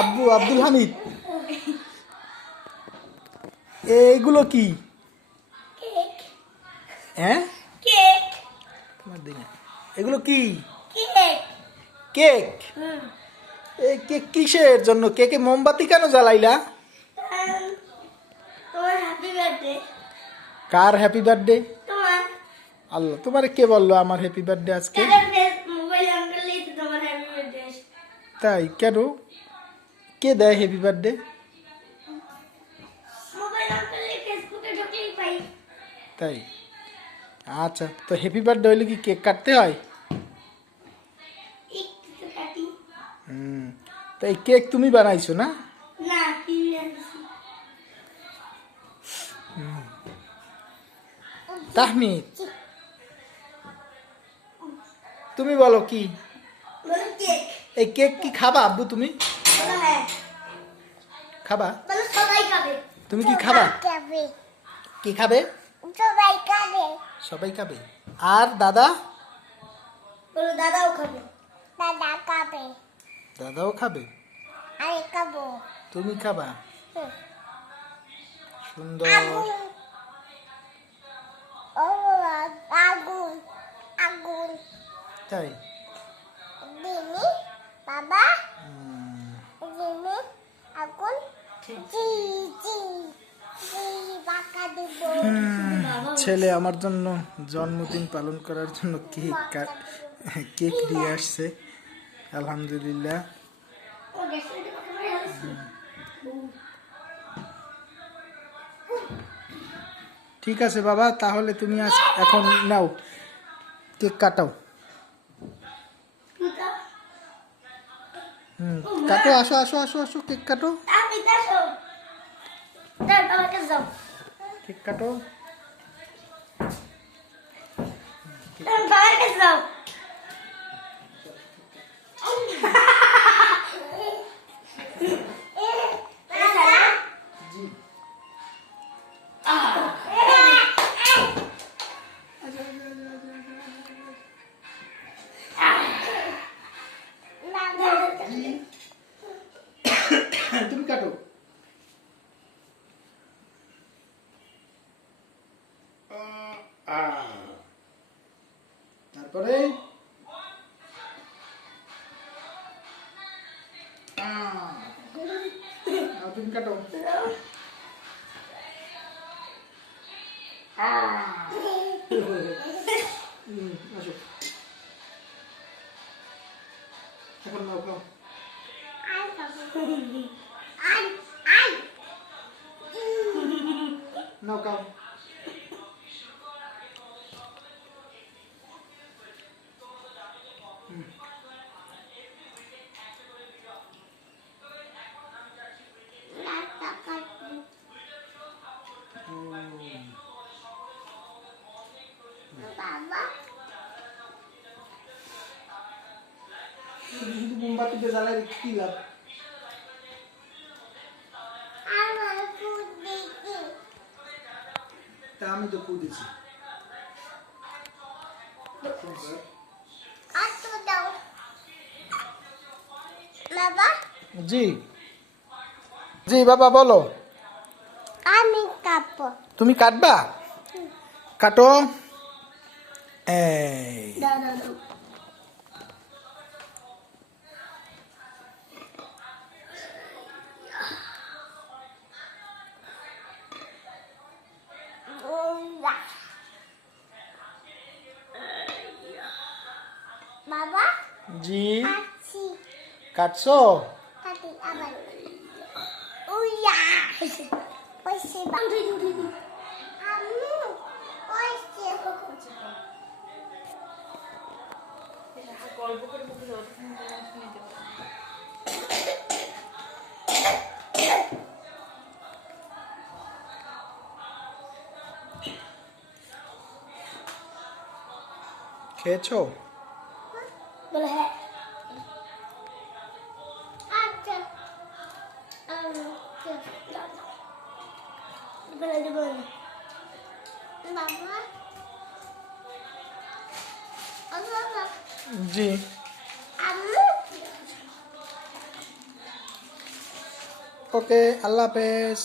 আব্বু আব্দুল হামিদ, এইগুলো কি? হ্যাঁ, তোমার দিকে এগুলো কি? কেক। এই কেক কিসের জন্য? কেকে মোমবাতি কেন জ্বালাইলা? কার হ্যাপি বার্থডে? আল্লাহ, তোমারে কে বললো আমার হ্যাপি বার্থডে আজকে? তাই কেন? কে দেয় হ্যাপি বার্থডে? তাই, আচ্ছা। তো হ্যাপি বার্থডে হইলে কি কেক কাটতে হয়? তো এই কেক তুমি বানাইছো না? তাহমিদ, তুমি বলো কি? এই কেক কি খাবা আব্বু? তুমি খাবা? তুমি কি খাবা? কি খাবে? সবাই খাবে। আর দাদা? দাদাও খাবে। দাদাও খাবে। তুমি খাবা? সুন্দর। তাই ছেলে আমার জন্য জন্মদিন পালন করার জন্য কেক দিয়ে আসছে। আলহামদুলিল্লাহ। ঠিক আছে বাবা, তাহলে তুমি এখন নাও, কেক কাটাও। কাটো, আসো আসো আসো আসো, কেক কাটো। কেক কাটো। তুমি কাটো। তারপরে তুমি কাটো। আসো, এখন নাও, খাও। নাও, খাও। শুধু মোমবাতিতে জ্বালাই কি লাভ? তা আমি তো খুঁজেছি। জি জি বাবা, বলো। আমি কাটবো। তুমি কাটবা? কাটো। এই বাবা জি, আছি কাটছো? কাটি আবার উইয়া ওইসে বান্ধি আম্মু ওইসে গল্প করে মুখে দাও শুনে যাও। খেয়েছো? বলে হ্যাঁ। আচ্ছা বলে বাবা বাবা জি আম্মু ওকে আল্লাহ হাফেজ